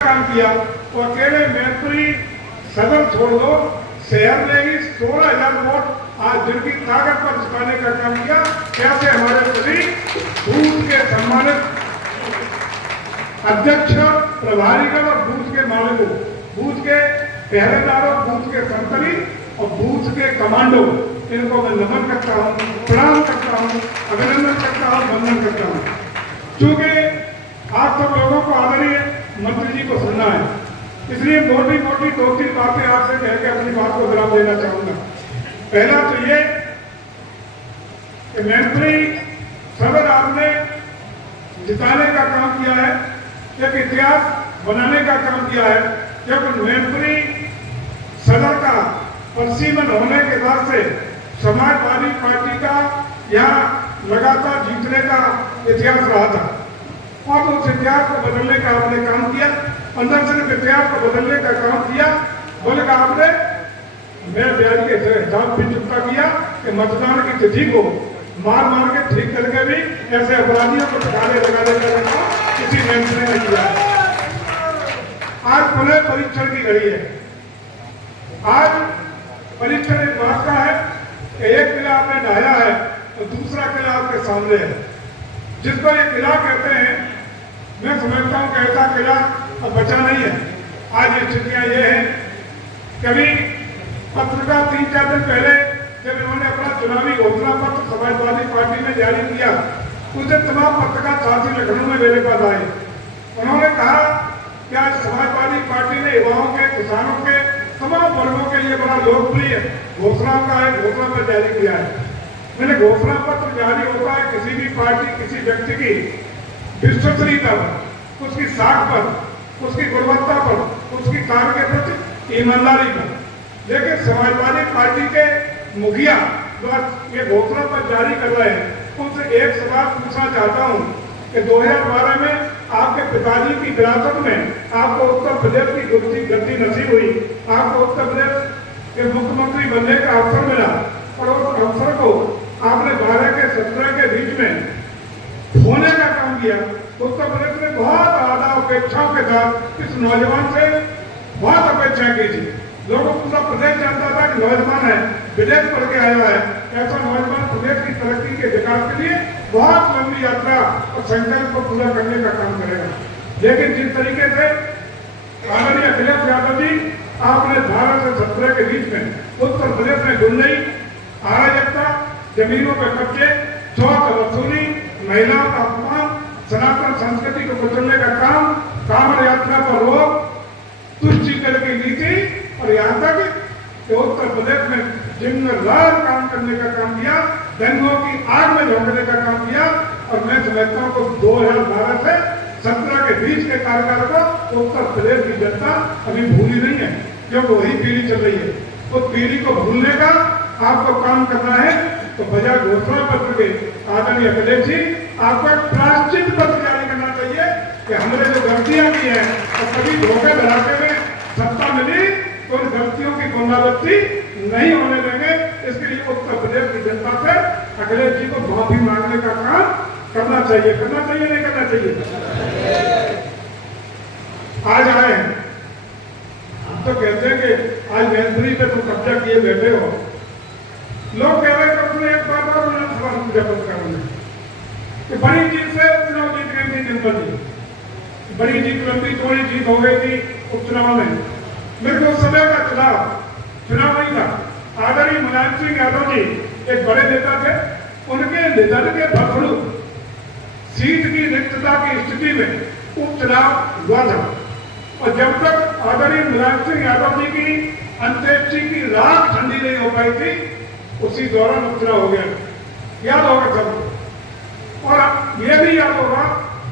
काम किया तो अकेले मैत्री सदर छोड़ दो, शहर में ही 16,000 वोट आज दिल की ताकत पर जिताने का काम किया। कैसे हमारे प्रति बूथ के सम्मानित अध्यक्ष, प्रभारीगण और बूथ के मालिकों, बूथ के पहरेदारों, बूथ के संतरी और बूथ के कमांडो, इनको मैं नमन करता हूँ, प्रणाम करता हूँ, अभिनंदन करता हूँ, वंदन करता हूँ। क्योंकि आप सब लोगों को आदरणीय मंत्री जी को सुनना है, इसलिए मोटी मोटी 2-3 बातें आपसे कह के अपनी बात को विराम देना चाहूंगा। पहला तो ये कि मैत्री सदर आपने जिताने का काम किया है, एक इतिहास बनाने का काम किया है। जब मैत्री सदर का परिसीमन होने के बाद से समाजवादी पार्टी का यहाँ लगातार जीतने का इतिहास रहा था और उस इतिहास को बदलने का आपने काम किया, अंदर से इतिहास को बदलने का काम किया। बोले का आपने मैं ब्याज के हिसाब भी चुकता किया कि मतदान की तिथि को मार मार के ठीक करके भी ऐसे अपराधियों को ठिकाने लगाने का किसी मंत्री ने किया। आज पुनः परीक्षण की घड़ी है। आज परीक्षण इस बात का है कि एक किला आपने ढाया है तो दूसरा किला आपके सामने है। जिसको ये किला कहते हैं, मैं समझता हूँ कि ऐसा किला अब बचा नहीं है। आज ये स्थितियां ये हैं, कभी पत्रकार 3-4 दिन पहले जब इन्होंने अपना चुनावी घोषणा पत्र समाजवादी पार्टी में जारी किया, उस दिन तमाम पत्रकार साथी लखनऊ में मेरे पास आए। उन्होंने कहा कि आज समाजवादी पार्टी ने युवाओं के, किसानों के, तमाम वर्गों के लिए बड़ा लोकप्रिय घोषणा का एक घोषणा पत्र जारी किया है। मैंने घोषणा पत्र जारी होता है किसी भी पार्टी, किसी व्यक्ति की विश्वसनीयता पर, उसकी साख पर, उसकी गुणवत्ता पर, उसकी कार्य के प्रति ईमानदारी पर। लेकिन समाजवादी पार्टी के मुखिया जो ये घोषणा पत्र जारी कर रहे हैं, उनसे एक सवाल पूछना चाहता हूँ कि 2012 में आपके पिताजी की विरासत में आपको उत्तर प्रदेश की गद्दी नसीब हुई, आपको उत्तर प्रदेश के मुख्यमंत्री बनने का अवसर मिला और उस अवसर को आपने 12 के 17 के बीच में होने का काम किया। उत्तर प्रदेश ने बहुत ज्यादा अपेक्षाओं के साथ इस नौजवान से बहुत अपेक्षा की थी। लोगों पूरा प्रदेश जानता था कि नौजवान है, विदेश पढ़ के आया है, ऐसा नौजवान प्रदेश की तरक्की के विकास के लिए बहुत लंबी यात्रा और संकल्प को पूरा करने का काम करेगा। लेकिन जिस तरीके से आदरणीय अखिलेश यादव जी आपने 12 से 17 के बीच में उत्तर प्रदेश में गुंडई, अराजकता, जमीनों पर कब्जे, चौथ वसूली, महिलाओं का अपमान, सनातन संस्कृति को कुचलने का काम, कांवड़ यात्रा पर रोक, तुष्टिकरण की नीति और यहाँ तक कि उत्तर प्रदेश में दिन रात काम करने का काम किया, दंगों की आग में झोंकने का काम किया। और मैं समझता हूँ कि 2012 से 17 के बीच के कार्यकाल को उत्तर प्रदेश की जनता अभी भूली नहीं है, क्योंकि वही पीढ़ी चल रही है। तो पीढ़ी को भूलने का आपको काम करना है। तो बजाय घोषणा पत्र के आदरणीय अखिलेश जी, आपको एक प्रायश्चित पत्र जारी करना चाहिए कि हमने जो गलतियां की हैं और कभी धोखे धड़ाके में सत्ता मिली तो उन गलतियों की पुनरावृत्ति नहीं होने देंगे। इसके लिए उत्तर प्रदेश की जनता से अखिलेश जी को माफी मांगने का काम करना चाहिए। करना चाहिए नहीं करना चाहिए? आज आए हैं, हम तो कहते हैं कि आज मंत्री पे तुम कब्जा किए बैठे हो। लोग कह रहे हैं कि एक बात और पूजा करना कि बड़ी जीत से उपचुनाव जीत गई थी जनपद जी, बड़ी जीत, लंबी चौड़ी जीत हो गई थी उपचुनाव में। मेरे को उस समय का चुनाव नहीं था। आदरणीय मुलायम सिंह यादव जी एक बड़े नेता थे, उनके निधन के बदलू सीट की रिक्तता की स्थिति में उपचुनाव हुआ था और जब तक आदरणीय मुलायम सिंह यादव जी की अंत्येष्टि की राख ठंडी नहीं हो पाई थी, उसी दौरान उपचुनाव हो गया। याद होगा सबको। और यह भी याद होगा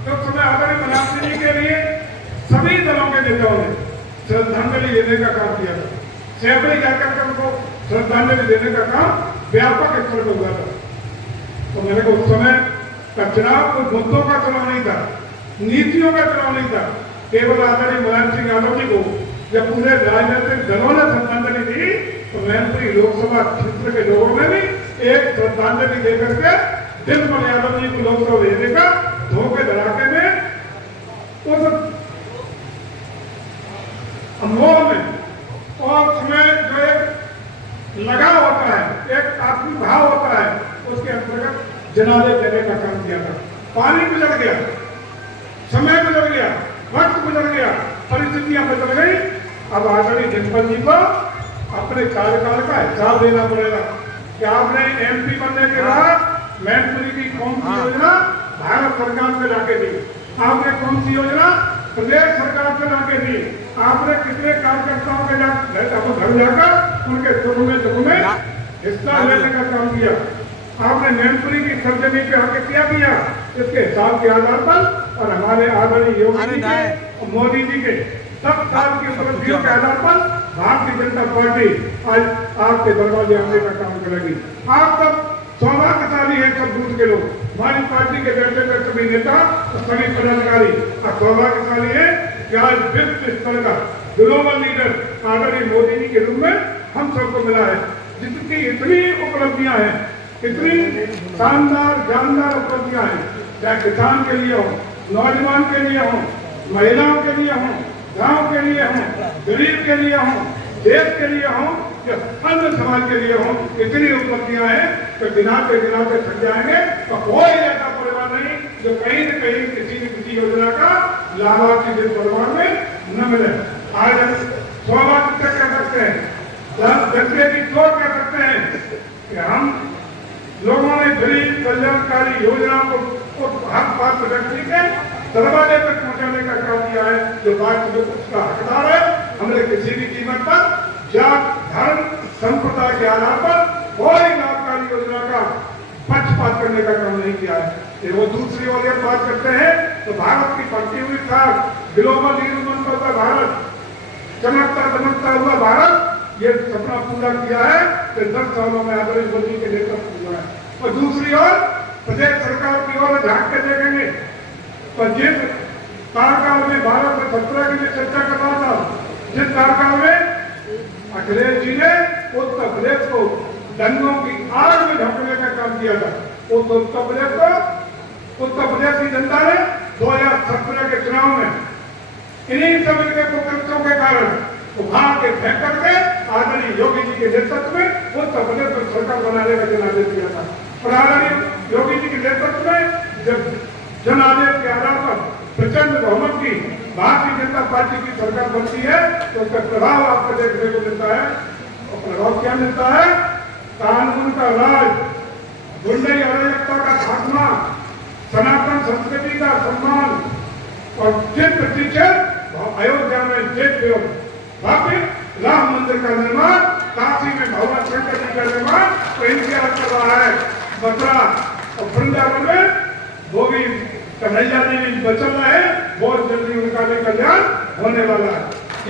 कि उस समय आदरणीय मुलायम सिंह जी के लिए सभी दलों के नेताओं ने श्रद्धांजलि देने का काम किया था। सैकड़े जाकर के उनको श्रद्धांजलि देने का काम व्यापक स्तर पर हुआ था। तो मैंने कहा उस समय का चुनाव कोई मुद्दों का चुनाव नहीं था, नीतियों का चुनाव नहीं था। केवल आदरणीय मुलायम सिंह यादव जी को जब पूरे राजनीतिक दलों ने श्रद्धांजलि दी तो मैनपुरी लोकसभा क्षेत्र के लोगों ने भी एक श्रद्धांजलि देकर के दिलमल यादव जी को लोकसभा भेजने का धोखे धड़ाके में उस मोह में और उसमें जो एक लगाव होता है, एक आत्मिक भाव होता है, उसके अंतर्गत जनाजे देने का काम किया था। पानी गुजर गया, समय गुजर गया, वक्त गुजर गया, परिस्थितियां बदल गई। अब आदरणीय जनपद जी को अपने कार्यकाल का हिसाब देना पड़ेगा कि आपने एमपी बनने के बाद मैनपुरी की कौन सी योजना भारत सरकार से लाके दी, आपने कौन सी योजना प्रदेश सरकार से लाके दी, आपने कितने कार्यकर्ताओं के घर जाकर उनके सुख में दुख में हिस्सा लेने का काम किया, आपने मैनपुरी की सर्जरी पे आके क्या किया, इसके हिसाब के आधार पर और हमारे आदरणीय योगी जी के और मोदी जी के 10 साल की उपलब्धियों के आधार पर भारतीय जनता पार्टी आज आपके दरवाजे आने का काम करेगी। आप सब सौभाग्यशाली है, सब बूथ के लोग, हमारी पार्टी के बेटे सभी नेता और सभी पदाधिकारी सौभाग्यशाली है कि आज विश्व स्तर का ग्लोबल लीडर आदरणीय मोदी जी के रूप में हम सबको मिला है। जितनी इतनी उपलब्धियां हैं, इतनी शानदार जानदार उपलब्धियां हैं, चाहे किसान के लिए हो, नौजवान के लिए हो, महिलाओं के लिए हो, गांव के लिए हो, गरीब के लिए हो, देश के लिए हो या अन्य समाज के लिए हो, इतनी उपलब्धियां हैं तो गिनाते थक जाएंगे। तो कोई ऐसा परिवार नहीं जो कहीं न कहीं किसी न किसी योजना का लाभार्थी जिस परिवार में न मिले। आज हम सौभाग्य कह सकते हैं, जनता की चोट कह सकते हैं कि हम लोगों ने गरीब कल्याणकारी योजनाओं को हर पात्र व्यक्ति के दरवाजे तक पहुंचाने का काम किया है। जो बात जो उसका हकदार है, हमने किसी भी कीमत पर जात धर्म संप्रदाय के आधार पर कोई लाभकारी योजना का पक्षपात करने का काम नहीं किया है। वो दूसरी ओर बात करते हैं तो भारत की बढ़ती हुई साख, ग्लोबल लीडर बनता हुआ भारत, चमकता दमकता हुआ भारत, ये सपना पूरा किया है कि 10 सालों में आदरणीय मोदी के नेतृत्व हुआ है। और दूसरी ओर प्रदेश सरकार की ओर झांक के देखेंगे तो जिस कार्यकाल में भारत में 17 की भी चर्चा कर रहा था, जिस कार्यकाल में अखिलेश जी ने उत्तर प्रदेश को दंगों की आग में झोंकने का काम किया था, उस उत्तर प्रदेश की जनता ने 2017 के चुनाव में इन्हीं सभी के कुकृत्यों के कारण उखाड़ के फेंक करके आदरणीय योगी जी के नेतृत्व में उत्तर प्रदेश में सरकार बनाने का जनादेश दिया था। और आदरणीय योगी जी के नेतृत्व में जब जनादेश के आधार पर प्रचंड बहुमत की भारतीय जनता पार्टी की सरकार बनती है तो उसका प्रभाव आपको देखने को मिलता है। और प्रभाव क्या मिलता है? कानून का राज, गुंडई अराजकता का खात्मा, सनातन संस्कृति का सम्मान और 3% अयोध्या में भव्य राम मंदिर का निर्माण, काशी में भगवान शंकर जी का निर्माण तो इंतजार कर रहा है। मथुरा और वृंदावन में वो भी कन्हैया जी बचल रहे, बहुत जल्दी उनका भी कल्याण होने वाला है।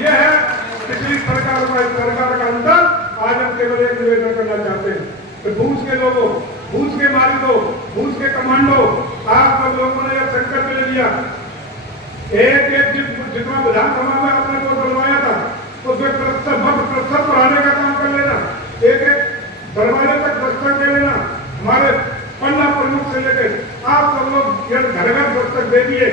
यह है पिछली सरकार का अंतर। आज हम केवल एक निवेदन करना चाहते हैं कि भूज के लोगों, भूज के मालिकों, भूज के कमांडो, आप सब लोगों ने संकल्प ले लिया, एक जितना विधानसभा में आपने वोट डलवाया था उसमें प्रतिशत बढ़ाने का काम कर लेना, एक दरवाजे तक दस्तक दे लेना। हमारे पन्ना प्रमुख से लेकर आप सब लोग घर घर दस्तक दे दिए,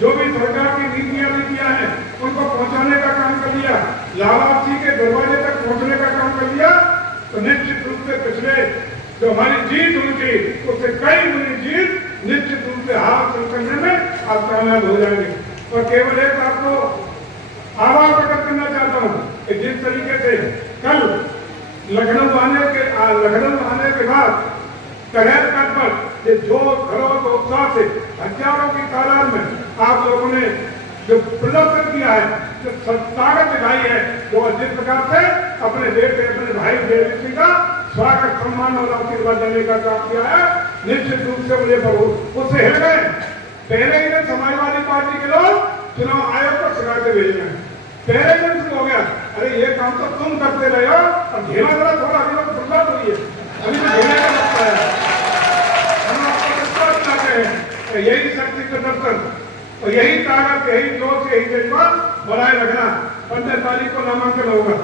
जो भी सरकार की नीतियां हैं उनको पहुंचाने का काम कर लिया, लाभार्थी के दरवाजे तक पहुंचने का काम कर लिया। तो निश्चित रूप से पिछले जो हमारी जीत हुई थी उससे कई गुनी जीत निश्चित रूप से हाथ करने में आप कामयाब हो जाएंगे। और केवल एक आपको आवाज प्रकट करना चाहता हूँ कि जिस तरीके से कल लखनऊ आने के बाद करेर तट पर जो घरों को उत्साह से हजारों की तादाद में आप लोगों ने जो प्रदर्शन किया है, जो ताकत दिखाई है, वो जिस प्रकार से अपने बेटे अपने भाई बेटी का स्वागत सम्मान और आशीर्वाद देने का काम किया है, निश्चित रूप से मुझे उससे हिल गए। पहले ही दिन समाजवादी पार्टी के लोग चुनाव आयोग को शिकायतें भेज रहे हैं, पहले दिन शुरू हो गया, अरे ये काम तो तुम करते रहे हो और घेरा जरा थोड़ा अभी तक शुरुआत हुई है, अभी तो घेरे का लगता है। हम आपको विश्वास चाहते हैं, यही शक्ति का दर्शन और यही ताकत, यही जोश, यही जज्बा बनाए रखना। 15 तारीख को नामांकन होगा,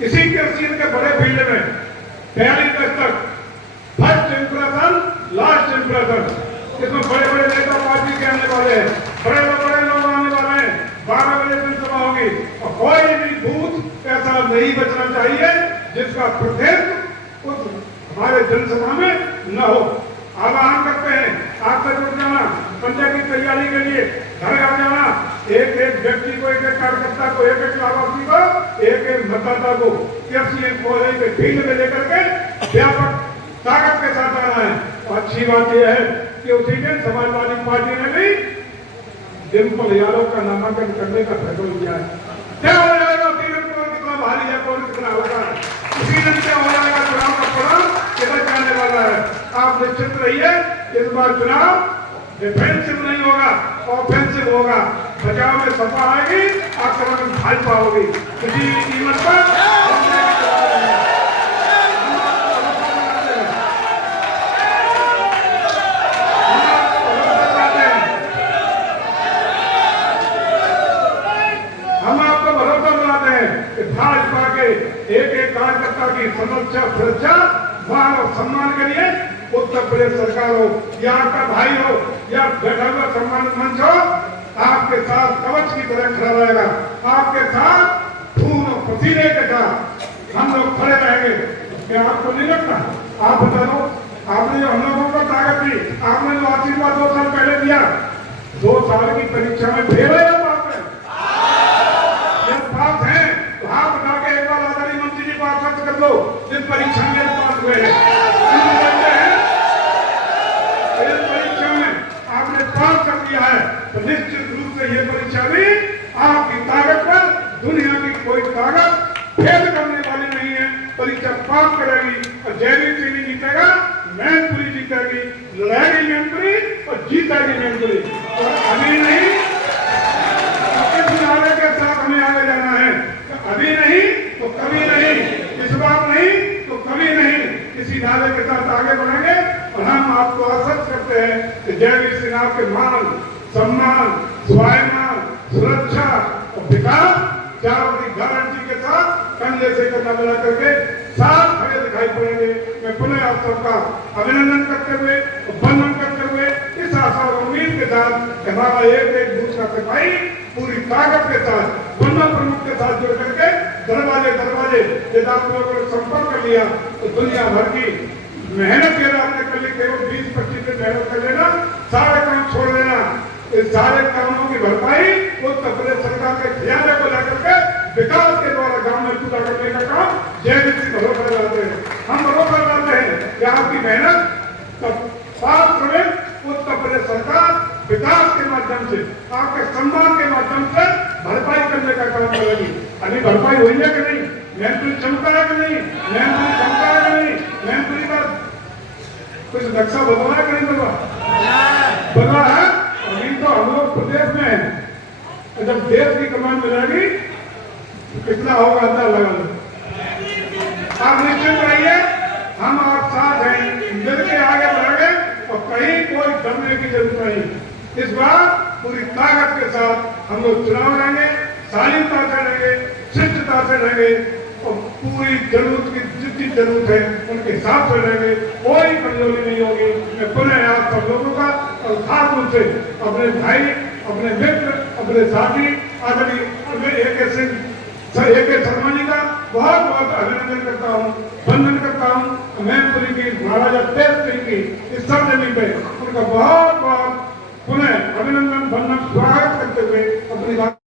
इसी के सीट के बड़े फील्ड में 42 तक फर्स्ट इंप्रेशन लास्ट इंप्रेशन, इसमें बड़े बड़े नेता पार्टी के आने वाले हैं, बड़े लोग आने वाले हैं। 12 बजे दिन सभा होगी, होगी और कोई भी बूथ ऐसा नहीं बचना चाहिए जिसका प्रतिनिधित्व उस हमारे जनसभा में न हो। आह्वान करते हैं आपसे जुड़ जाना, संजय की तैयारी के लिए घर घर जाना, एक एक व्यक्ति को, एक एक कार्यकर्ता को, एक एक लाभार्थी को, एक एक मतदाता को कॉलेज के फील्ड में लेकर के व्यापक ताकत के साथ आना है। और अच्छी बात यह है कि उसी दिन समाजवादी पार्टी ने भी डिम्पल यादव का नामांकन करने का फैसला किया है। क्या हो जाएगा उसी दिन, कौन कितना भारी है, कौन कितना होगा, उसी दिन क्या हो जाएगा, चुनाव का परिणाम किधर जाने वाला है। आप निश्चित रहिए इस बार चुनाव डिफेंसिव नहीं होगा, ऑफेंसिव होगा। बचाव में सपा आएगी, आक्रमण में भाजपा होगी। किसी कीमत पर हम आपको भरोसा दिलाते हैं कि भाजपा के एक एक कार्यकर्ता की सुरक्षा, सुरक्षा, मान और सम्मान के लिए उत्तर प्रदेश सरकार हो या आपका भाई हो या बैठा हुआ सम्मानित मंच हो, आपके साथ कवच की तरह खड़ा रहेगा। आपके साथ खून और पसीने के साथ हम लोग खड़े रहेंगे। क्या आपको नहीं लगता? आप बता दो, आपने जो हम लोगों को ताकत दी, आपने जो आशीर्वाद 2 साल पहले दिया, 2 साल की परीक्षा में फेल है या पास है? जब पास है तो आप बता के एक बार आदरणीय मंत्री जी को आश्वस्त कर दो जिस परीक्षा में पास हुए हैं, परीक्षा में आपने पास कर दिया है, तो निश्चित रूप से ये परीक्षा भी आपकी ताकत पर दुनिया की कोई ताकत फेल करने वाली नहीं है। परीक्षा पास करेगी और जयवीर सिंह जीतेगा, मैनपुरी जीतेगी, लड़ाई मैनपुरी और जीतेगी मैनपुरी। और अभी नहीं, इस नारे के साथ हमें आगे जाना है। अभी नहीं तो कभी नहीं, इस बार नहीं तो कभी नहीं, इसी नारे के साथ आगे बढ़ेंगे। और हम आपको आश्वस्त करते हैं कि जयवीर सिंह आपके मान, सम्मान, स्वाभिमान, सुरक्षा और विकास चारों की गारंटी के साथ कंधे से कंधा मिला करके साथ खड़े दिखाई पड़ेंगे। मैं पुनः आप सबका अभिनंदन करते हुए, वंदन करते हुए, इस आशा और उम्मीद के साथ हमारा एक एक बूथ का सिपाही पूरी ताकत के साथ बंदा प्रमुख के साथ जुड़ करके दरवाजे दरवाजे यदि आप लोगों ने संपर्क कर लिया तो दुनिया भर की मेहनत के आपने कर ली, केवल 20-25 दिन मेहनत कर लेना, सारे काम छोड़ देना। इस सारे कामों की भरपाई उत्तर प्रदेश सरकार के खजाने को लेकर के विकास के द्वारा गांव में पूरा करने का काम जयवीर सिंह भरोसा दिलाते हैं। हम भरोसा दिलाते हैं कि आपकी मेहनत साथ में उत्तर प्रदेश सरकार विकास के माध्यम से, आपके सम्मान के माध्यम से भरपाई करने का काम करेगी। अभी भरपाई हुई है कि नहीं? मैनपुरी चमका है कि नहीं? मैनपुरी चमका है कि नहीं? मैनपुरी का कुछ नक्शा बदला है कि नहीं बदला? बदला है। अभी तो हम लोग प्रदेश में हैं, जब देश की कमान मिलेगी तो कितना होगा अंदाजा लगा लो। आप निश्चित रहिए, हम आप साथ हैं, मिलकर आगे बढ़ेंगे और कहीं कोई डरने की जरूरत नहीं। इस बार पूरी ताकत के साथ हम लोग चुनाव लड़ेंगे, शालीनता से लड़ेंगे, शिष्टता से लड़ेंगे और पूरी जरूरत की जितनी जरूरत है उनके हिसाब से लड़ेंगे, कोई कमजोरी नहीं होगी। मैं पुनः आप सब लोगों का और खास रूप से अपने भाई, अपने मित्र, अपने साथी आदरणीय ए.के. शर्मा जी का बहुत बहुत अभिनंदन करता हूँ, वंदन करता हूँ। मैनपुरी की महाराजा तेज सिंह की इस सरजमी पे उनका बहुत बहुत पुनः अभिनंदन, वंदन, स्वागत करते हुए अपनी बात